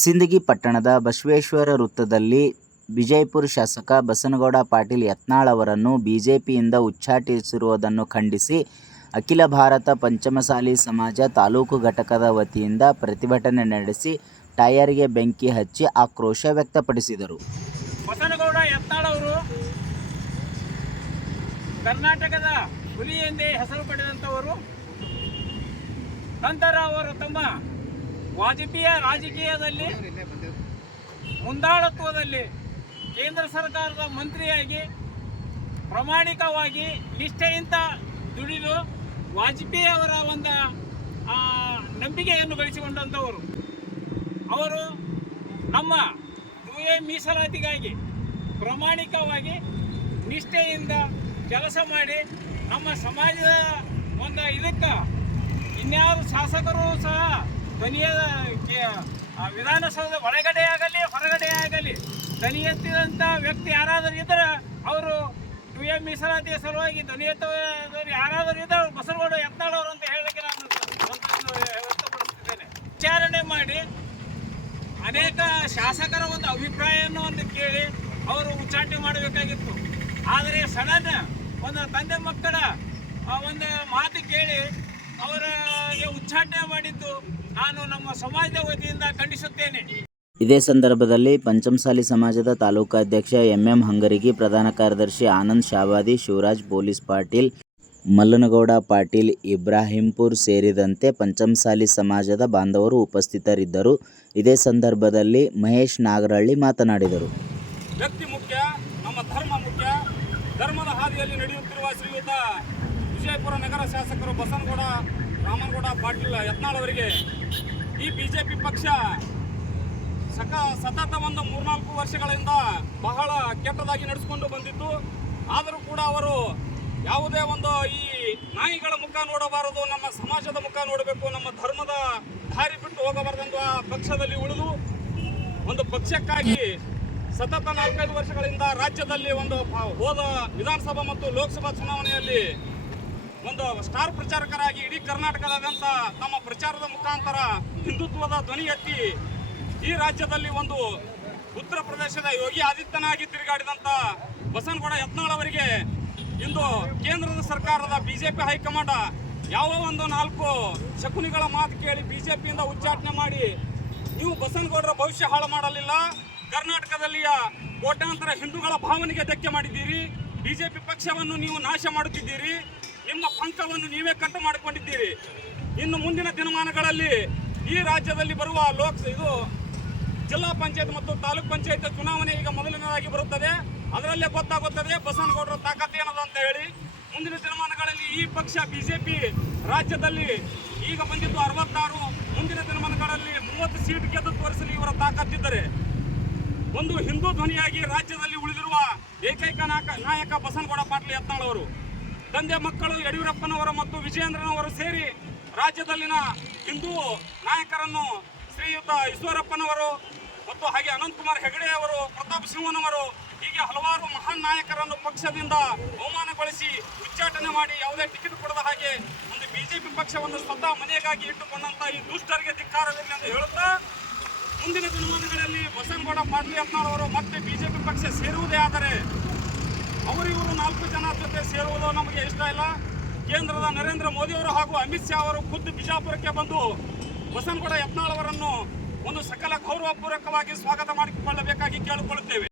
ಸಿಂದಗಿ ಪಟ್ಟಣದ ಬಸವೇಶ್ವರ ವೃತ್ತದಲ್ಲಿ ವಿಜಯಪುರ ಶಾಸಕ ಬಸನಗೌಡ ಪಾಟೀಲ್ ಯತ್ನಾಳ್ ಅವರನ್ನು ಬಿಜೆಪಿಯಿಂದ ಉಚ್ಚಾಟಿಸಿರುವುದನ್ನು ಖಂಡಿಸಿ ಅಖಿಲ ಭಾರತ ಪಂಚಮಸಾಲಿ ಸಮಾಜ ತಾಲೂಕು ಘಟಕದ ವತಿಯಿಂದ ಪ್ರತಿಭಟನೆ ನಡೆಸಿ ಟಯರ್ಗೆ ಬೆಂಕಿ ಹಚ್ಚಿ ಆಕ್ರೋಶ ವ್ಯಕ್ತಪಡಿಸಿದರು. ಬಸನಗೌಡ ಯತ್ನಾಳ್ ಅವರು ಕರ್ನಾಟಕದ ಹುಲಿ ಎಂದೇ ಹೆಸರು ಪಡೆದಂಥವರು. ನಂತರ ಅವರು ತಮ್ಮ ವಾಜಪೇಯ ರಾಜಕೀಯದಲ್ಲಿ ಮುಂದಾಳತ್ವದಲ್ಲಿ ಕೇಂದ್ರ ಸರ್ಕಾರದ ಮಂತ್ರಿಯಾಗಿ ಪ್ರಾಮಾಣಿಕವಾಗಿ ನಿಷ್ಠೆಯಿಂದ ದುಡಿದು ವಾಜಪೇಯಿ ಅವರ ಒಂದು ನಂಬಿಕೆಯನ್ನು ಗಳಿಸಿಕೊಂಡಂಥವರು. ಅವರು ನಮ್ಮ ದುವೆ ಮೀಸಲಾತಿಗಾಗಿ ಪ್ರಾಮಾಣಿಕವಾಗಿ ನಿಷ್ಠೆಯಿಂದ ಕೆಲಸ ಮಾಡಿ ನಮ್ಮ ಸಮಾಜದ ಒಂದು ಇದಕ್ಕೆ ಇನ್ಯಾರು ಶಾಸಕರು ಸಹ ಧ್ವನಿಯ ವಿಧಾನಸೌಧ ಒಳಗಡೆ ಆಗಲಿ, ಹೊರಗಡೆ ಆಗಲಿ, ಧ್ವನಿ ಎತ್ತಿದಂಥ ವ್ಯಕ್ತಿ ಯಾರಾದರೂ ಇದ್ದರೆ ಅವರು ಟು ಎಂ ಮೀಸಲಾತಿಯ ಸಲುವಾಗಿ ಧ್ವನಿ ಎತ್ತವರು ಯಾರಾದರೂ ಇದ್ದರೆ ಅವ್ರು ಬಸವಗೌಡ ಯತ್ನಾಳವರು ಅಂತ ಹೇಳಲಿಕ್ಕೆ ನಾನು ವ್ಯಕ್ತಪಡಿಸ್ತಿದ್ದೇನೆ. ವಿಚಾರಣೆ ಮಾಡಿ. ಅನೇಕ ಶಾಸಕರ ಒಂದು ಅಭಿಪ್ರಾಯವನ್ನು ಒಂದು ಕೇಳಿ ಅವರು ಉಚ್ಚಾಟನೆ ಮಾಡಬೇಕಾಗಿತ್ತು. ಆದರೆ ಸಡನ್ ಒಂದು ತಂದೆ ಮಕ್ಕಳ ಒಂದು ಮಾತು ಕೇಳಿ ಅವರಿಗೆ ಉಚ್ಚಾಟನೆ ಮಾಡಿದ್ದು ನಾನು ನಮ್ಮ ಸಮಾಜದ ವತಿಯಿಂದ ಖಂಡಿಸುತ್ತೇನೆ. ಇದೇ ಸಂದರ್ಭದಲ್ಲಿ ಪಂಚಮಸಾಲಿ ಸಮಾಜದ ತಾಲೂಕಾಧ್ಯಕ್ಷ ಎಂಎಂ ಹಂಗರಿಗಿ ಪ್ರಧಾನ ಕಾರ್ಯದರ್ಶಿ ಆನಂದ್ ಶಾವಾದಿ ಶಿವರಾಜ್ ಪೊಲೀಸ್ ಪಾಟೀಲ್ ಮಲ್ಲನಗೌಡ ಪಾಟೀಲ್ ಇಬ್ರಾಹಿಂಪುರ್ ಸೇರಿದಂತೆ ಪಂಚಮಸಾಲಿ ಸಮಾಜದ ಬಾಂಧವರು ಉಪಸ್ಥಿತರಿದ್ದರು. ಇದೇ ಸಂದರ್ಭದಲ್ಲಿ ಮಹೇಶ್ ನಾಗರಹಳ್ಳಿ ಮಾತನಾಡಿದರು. ವ್ಯಕ್ತಿ ಮುಖ್ಯ ನಮ್ಮ ಧರ್ಮ ಮುಖ್ಯ. ಧರ್ಮದ ಹಾದಿಯಲ್ಲಿ ನಡೆಯುತ್ತಿರುವ ಶ್ರೀಯುತ ವಿಜಯಪುರ ನಗರ ಶಾಸಕರು ಬಸನಗೌಡ ರಾಮನಗೌಡ ಪಾಟೀಲ್ ಯತ್ನಾಳ್ ಅವರಿಗೆ ಈ ಬಿಜೆಪಿ ಪಕ್ಷ ಸಕ ಸತತ ಒಂದು ಮೂರ್ನಾಲ್ಕು ವರ್ಷಗಳಿಂದ ಬಹಳ ಕೆಟ್ಟದಾಗಿ ನಡೆಸಿಕೊಂಡು ಬಂದಿತ್ತು. ಆದರೂ ಕೂಡ ಅವರು ಯಾವುದೇ ಒಂದು ಈ ನಾಯಿಗಳ ಮುಖ ನೋಡಬಾರದು, ನಮ್ಮ ಸಮಾಜದ ಮುಖ ನೋಡಬೇಕು, ನಮ್ಮ ಧರ್ಮದ ದಾರಿ ಬಿಟ್ಟು ಹೋಗಬಾರದೆಂದು ಆ ಪಕ್ಷದಲ್ಲಿ ಉಳಿದು ಒಂದು ಪಕ್ಷಕ್ಕಾಗಿ ಸತತ ನಾಲ್ಕೈದು ವರ್ಷಗಳಿಂದ ರಾಜ್ಯದಲ್ಲಿ ಒಂದು ಪ- ಹೋದ ವಿಧಾನಸಭಾ ಮತ್ತು ಲೋಕಸಭಾ ಚುನಾವಣೆಯಲ್ಲಿ ಒಂದು ಸ್ಟಾರ್ ಪ್ರಚಾರಕರಾಗಿ ಇಡೀ ಕರ್ನಾಟಕದಾದ್ಯಂತ ತಮ್ಮ ಪ್ರಚಾರದ ಮುಖಾಂತರ ಹಿಂದುತ್ವದ ಧ್ವನಿ ಎತ್ತಿ ಈ ರಾಜ್ಯದಲ್ಲಿ ಒಂದು ಉತ್ತರ ಪ್ರದೇಶದ ಯೋಗಿ ಆದಿತ್ಯನಾಗಿ ತಿರುಗಾಡಿದಂಥ ಬಸನಗೌಡ ಯತ್ನಾಳ್ ಅವರಿಗೆ ಇಂದು ಕೇಂದ್ರದ ಸರ್ಕಾರದ ಬಿಜೆಪಿ ಹೈಕಮಾಂಡ್ ಯಾವ ಒಂದು ನಾಲ್ಕು ಶಕುನಿಗಳ ಮಾತು ಕೇಳಿ ಬಿಜೆಪಿಯಿಂದ ಉಚ್ಚಾಟನೆ ಮಾಡಿ ನೀವು ಬಸನಗೌಡರ ಭವಿಷ್ಯ ಹಾಳು ಮಾಡಲಿಲ್ಲ, ಕರ್ನಾಟಕದಲ್ಲಿಯ ಕೋಟ್ಯಾಂತರ ಹಿಂದೂಗಳ ಭಾವನೆಗೆ ಧಕ್ಕೆ ಮಾಡಿದ್ದೀರಿ, ಬಿಜೆಪಿ ಪಕ್ಷವನ್ನು ನೀವು ನಾಶ ಮಾಡುತ್ತಿದ್ದೀರಿ ನಿಮ್ಮ ಪಂಕವನ್ನು ನೀವೇ ಕಟ್ಟು ಮಾಡಿಕೊಂಡಿದ್ದೀರಿ. ಇನ್ನು ಮುಂದಿನ ದಿನಮಾನಗಳಲ್ಲಿ ಈ ರಾಜ್ಯದಲ್ಲಿ ಬರುವ ಲೋಕ್, ಇದು ಜಿಲ್ಲಾ ಪಂಚಾಯತ್ ಮತ್ತು ತಾಲೂಕ್ ಪಂಚಾಯತ್ ಚುನಾವಣೆ ಈಗ ಮೊದಲನೇದಾಗಿ ಬರುತ್ತದೆ. ಅದರಲ್ಲೇ ಗೊತ್ತಾಗುತ್ತದೆ ಬಸವನಗೌಡರ ತಾಕತ್ ಏನದು ಅಂತ ಹೇಳಿ. ಮುಂದಿನ ದಿನಮಾನಗಳಲ್ಲಿ ಈ ಪಕ್ಷ ಬಿಜೆಪಿ ರಾಜ್ಯದಲ್ಲಿ ಈಗ ಬಂದಿದ್ದು ಅರವತ್ತಾರು. ಮುಂದಿನ ದಿನಮಾನಗಳಲ್ಲಿ ಮೂವತ್ತು ಸೀಟ್ ಗೆದ್ದು ತೋರಿಸಲು ಇವರ ತಾಕತ್ತಿದ್ದರೆ. ಒಂದು ಹಿಂದೂ ಧ್ವನಿಯಾಗಿ ರಾಜ್ಯದಲ್ಲಿ ಉಳಿದಿರುವ ಏಕೈಕ ನಾಯಕ ನಾಯಕ ಬಸನಗೌಡ ಪಾಟೀಲ್ ಯತ್ನಾಳ್ ಅವರು. ತಂದೆ ಮಕ್ಕಳು ಯಡಿಯೂರಪ್ಪನವರು ಮತ್ತು ವಿಜಯೇಂದ್ರನವರು ಸೇರಿ ರಾಜ್ಯದಲ್ಲಿನ ಹಿಂದೂ ನಾಯಕರನ್ನು ಶ್ರೀಯುತ ಈಶ್ವರಪ್ಪನವರು ಮತ್ತು ಹಾಗೆ ಅನಂತಕುಮಾರ್ ಹೆಗಡೆ ಅವರು, ಪ್ರತಾಪ್ ಸಿಂಹನವರು, ಹೀಗೆ ಹಲವಾರು ಮಹಾನ್ ನಾಯಕರನ್ನು ಪಕ್ಷದಿಂದ ಅವಮಾನಗೊಳಿಸಿ ಉಚ್ಚಾಟನೆ ಮಾಡಿ ಯಾವುದೇ ಟಿಕೆಟ್ ಕೊಡದ ಹಾಗೆ ಒಂದು ಬಿಜೆಪಿ ಪಕ್ಷವನ್ನು ಸ್ವತಃ ಮನೆಗಾಗಿ ಇಟ್ಟುಕೊಂಡಂತ ಈ ದುಷ್ಟರಿಗೆ ಧಿಕ್ಕಾರವಿರಲಿ ಅಂತ ಹೇಳುತ್ತಾ, ಮುಂದಿನ ದಿನಮಾನಗಳಲ್ಲಿ ಬಸನಗೌಡ ಪಾಟೀಲ್ ಯತ್ನಾಳ್ ಅವರು ಮತ್ತೆ ಬಿಜೆಪಿ ಪಕ್ಷ ಸೇರುವುದೇ ಆದರೆ ಅವರು ಇವರು ನಾಲ್ಕು ಜನ ಜೊತೆ ಸೇರುವುದು ನಮಗೆ ಇಷ್ಟ ಇಲ್ಲ. ಕೇಂದ್ರದ ನರೇಂದ್ರ ಮೋದಿ ಅವರು ಹಾಗೂ ಅಮಿತ್ ಶಾ ಅವರು ಖುದ್ದು ಬಿಜಾಪುರಕ್ಕೆ ಬಂದು ಬಸನಗೌಡ ಯತ್ನಾಳ್ ಅವರನ್ನು ಒಂದು ಸಕಲ ಗೌರವಪೂರ್ವಕವಾಗಿ ಸ್ವಾಗತ ಮಾಡಿಕೊಳ್ಳಬೇಕಾಗಿ ಕೇಳಿಕೊಳ್ಳುತ್ತೇವೆ.